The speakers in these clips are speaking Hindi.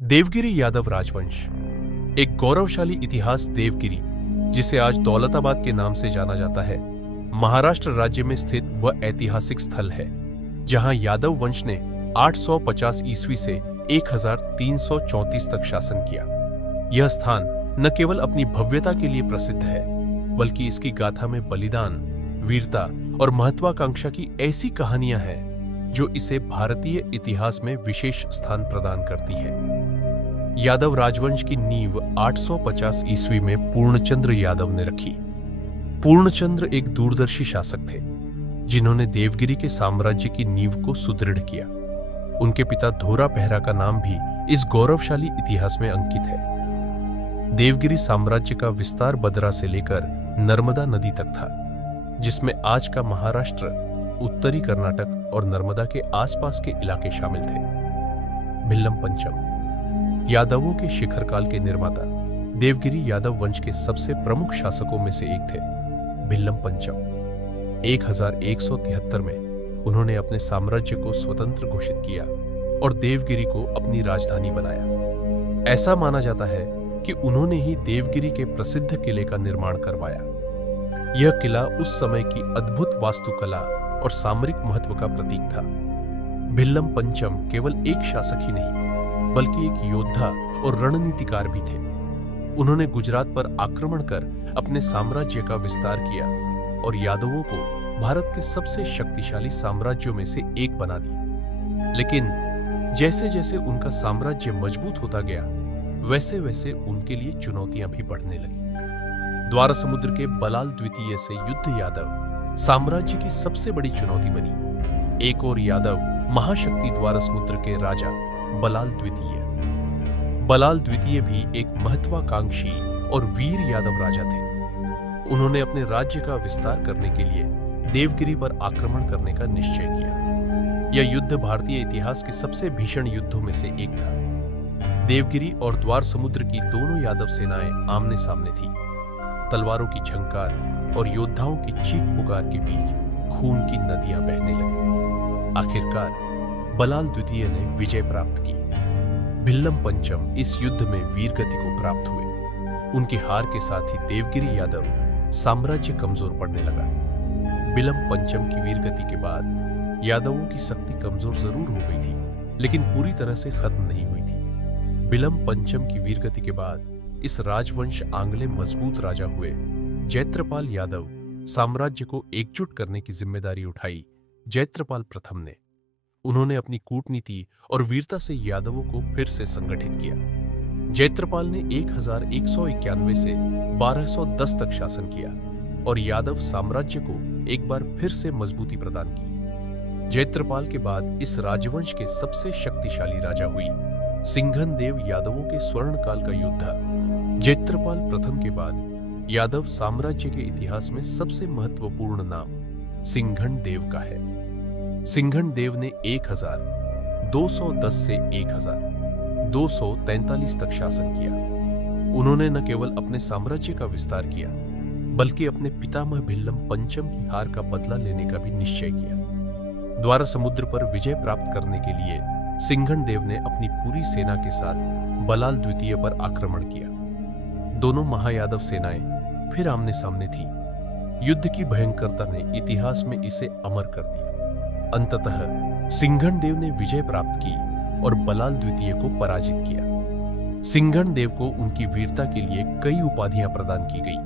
देवगिरी यादव राजवंश एक गौरवशाली इतिहास। देवगिरी, जिसे आज दौलताबाद के नाम से जाना जाता है, महाराष्ट्र राज्य में स्थित वह ऐतिहासिक स्थल है जहां यादव वंश ने 850 ईस्वी से 1334 तक शासन किया। यह स्थान न केवल अपनी भव्यता के लिए प्रसिद्ध है, बल्कि इसकी गाथा में बलिदान, वीरता और महत्वाकांक्षा की ऐसी कहानियां हैं जो इसे भारतीय इतिहास में विशेष स्थान प्रदान करती है। यादव राजवंश की नींव 850 ईस्वी में पूर्णचंद्र यादव ने रखी। पूर्णचंद्र एक दूरदर्शी शासक थे जिन्होंने देवगिरी के साम्राज्य की नींव को सुदृढ़ किया। उनके पिता धोरा पहरा का नाम भी इस गौरवशाली इतिहास में अंकित है। देवगिरी साम्राज्य का विस्तार बदरा से लेकर नर्मदा नदी तक था, जिसमें आज का महाराष्ट्र, उत्तरी कर्नाटक और नर्मदा के आसपास के इलाके शामिल थे। भिल्लम पंचम यादवों के शिखर काल के निर्माता देवगिरी यादव वंश के सबसे प्रमुख शासकों में से एक थे। भिल्लम पंचम 1173 में उन्होंने अपने साम्राज्य को स्वतंत्र घोषित किया और देवगिरी को अपनी राजधानी बनाया। ऐसा माना जाता है कि उन्होंने ही देवगिरी के प्रसिद्ध किले का निर्माण करवाया। यह किला उस समय की अद्भुत वास्तुकला और सामरिक महत्व का प्रतीक था। भिल्लम पंचम केवल एक शासक ही नहीं, बल्कि एक योद्धा और रणनीतिकार भी थे। उन्होंने गुजरात पर आक्रमण कर अपने साम्राज्य का विस्तार किया और यादवों को भारत के सबसे शक्तिशाली साम्राज्यों में से एक बना दिया। लेकिन जैसे जैसे उनका साम्राज्य मजबूत होता गया, वैसे वैसे उनके लिए चुनौतियां भी बढ़ने लगी। द्वार समुद्र के बलाल द्वितीय से युद्ध यादव साम्राज्य की सबसे बड़ी चुनौती बनी। एक और यादव महाशक्ति द्वार समुद्र के राजा बलाल द्वितीय भी एक महत्वाकांक्षी और वीर यादव राजा थे। उन्होंने अपने राज्य का विस्तार करने के लिए देवगिरी पर आक्रमण करने का निश्चय किया। यह युद्ध भारतीय इतिहास के सबसे भीषण युद्धों में से एक था। देवगिरी और द्वार समुद्र की दोनों यादव सेनाएं आमने सामने थी। तलवारों की झंकार और योद्धाओं की चीख पुकार के बीच खून की नदियां बहने लगी। आखिरकार बलाल द्वितीय ने विजय प्राप्त की। भिल्लम पंचम इस युद्ध में वीरगति को प्राप्त हुए। उनकी हार के साथ ही देवगिरी यादव साम्राज्य कमजोर पड़ने लगा। भिल्लम पंचम की वीरगति के बाद यादवों की शक्ति कमजोर जरूर हो गई थी, लेकिन पूरी तरह से खत्म नहीं हुई थी। भिल्लम पंचम की वीरगति के बाद इस राजवंश आंगले मजबूत राजा हुए जैत्रपाल यादव साम्राज्य को एकजुट करने की जिम्मेदारी उठाई। जैत्रपाल प्रथम ने उन्होंने अपनी कूटनीति और वीरता से यादवों को फिर से संगठित किया। जैत्रपाल ने 1191 से 1210 तक शासन किया और यादव साम्राज्य को एक बार फिर से मजबूती प्रदान की। जैत्रपाल के बाद इस राजवंश के सबसे शक्तिशाली राजा हुई सिंघन देव यादवों के स्वर्ण काल का योद्धा। जैत्रपाल प्रथम के बाद यादव साम्राज्य के इतिहास में सबसे महत्वपूर्ण नाम सिंघन देव का है। सिंघन देव ने 1210 से 1243 तक शासन किया। उन्होंने न केवल अपने साम्राज्य का विस्तार किया, बल्कि अपने पितामह भिल्लम पंचम की हार का बदला लेने का भी निश्चय किया। द्वार समुद्र पर विजय प्राप्त करने के लिए सिंघन देव ने अपनी पूरी सेना के साथ बलाल द्वितीय पर आक्रमण किया। दोनों महायादव सेनाएं फिर आमने सामने थी। युद्ध की भयंकरता ने इतिहास में इसे अमर कर दिया। अंततः सिंघन देव ने विजय प्राप्त की और बलाल द्वितीय को पराजित किया। सिंघन देव को उनकी वीरता के लिए कई उपाधियां प्रदान की गई,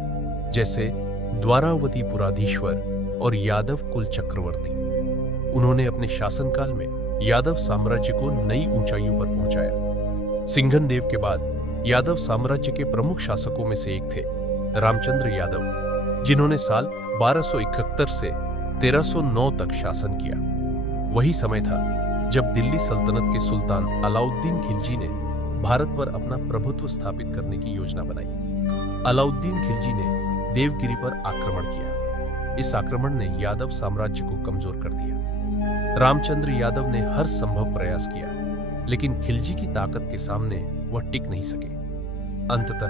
जैसे द्वारावती पुराधीश्वर और यादव कुल चक्रवर्ती। उन्होंने अपने शासनकाल में यादव साम्राज्य को नई ऊंचाइयों पर पहुंचाया। सिंघन देव के बाद यादव साम्राज्य के प्रमुख शासकों में से एक थे रामचंद्र यादव, जिन्होंने साल 1271 से 1309 तक शासन किया। वही समय था जब दिल्ली सल्तनत के सुल्तान अलाउद्दीन खिलजी ने भारत पर अपना प्रभुत्व स्थापित करने की योजना बनाई। अलाउद्दीन खिलजी ने देवगिरी पर आक्रमण किया। इस आक्रमण ने यादव साम्राज्य को कमजोर कर दिया। रामचंद्र यादव ने हर संभव प्रयास किया, लेकिन खिलजी की ताकत के सामने वह टिक नहीं सके। अंततः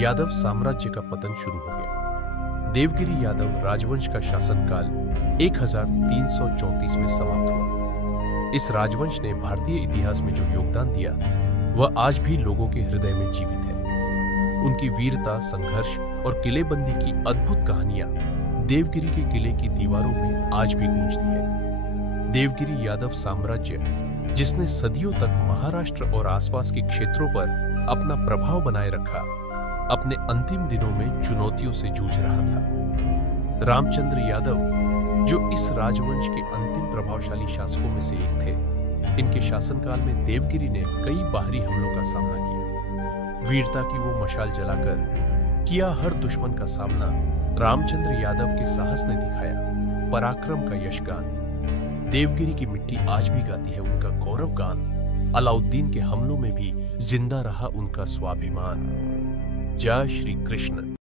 यादव साम्राज्य का पतन शुरू हो गया। देवगिरी यादव राजवंश का शासनकाल 1334 में समाप्त हुआ। इस राजवंश ने भारतीय इतिहास में जो योगदान दिया, वह आज भी लोगों के हृदय में जीवित है। उनकी वीरता, संघर्ष और किलेबंदी की अद्भुत कहानियां देवगिरी के किले की दीवारों में आज भी गूंजती है। देवगिरी यादव साम्राज्य, जिसने सदियों तक महाराष्ट्र और आसपास के क्षेत्रों पर अपना प्रभाव बनाए रखा, अपने अंतिम दिनों में चुनौतियों से जूझ रहा था। रामचंद्र यादव, जो इस राजवंश के अंतिम प्रभावशाली शासकों में से एक थे, इनके शासनकाल में देवगिरी ने कई बाहरी हमलों का सामना किया। वीरता की वो मशाल जलाकर किया हर दुश्मन का सामना रामचंद्र यादव के साहस ने दिखाया पराक्रम का यशगान। देवगिरी की मिट्टी आज भी गाती है उनका गौरव गान। अलाउद्दीन के हमलों में भी जिंदा रहा उनका स्वाभिमान। जय श्री कृष्ण।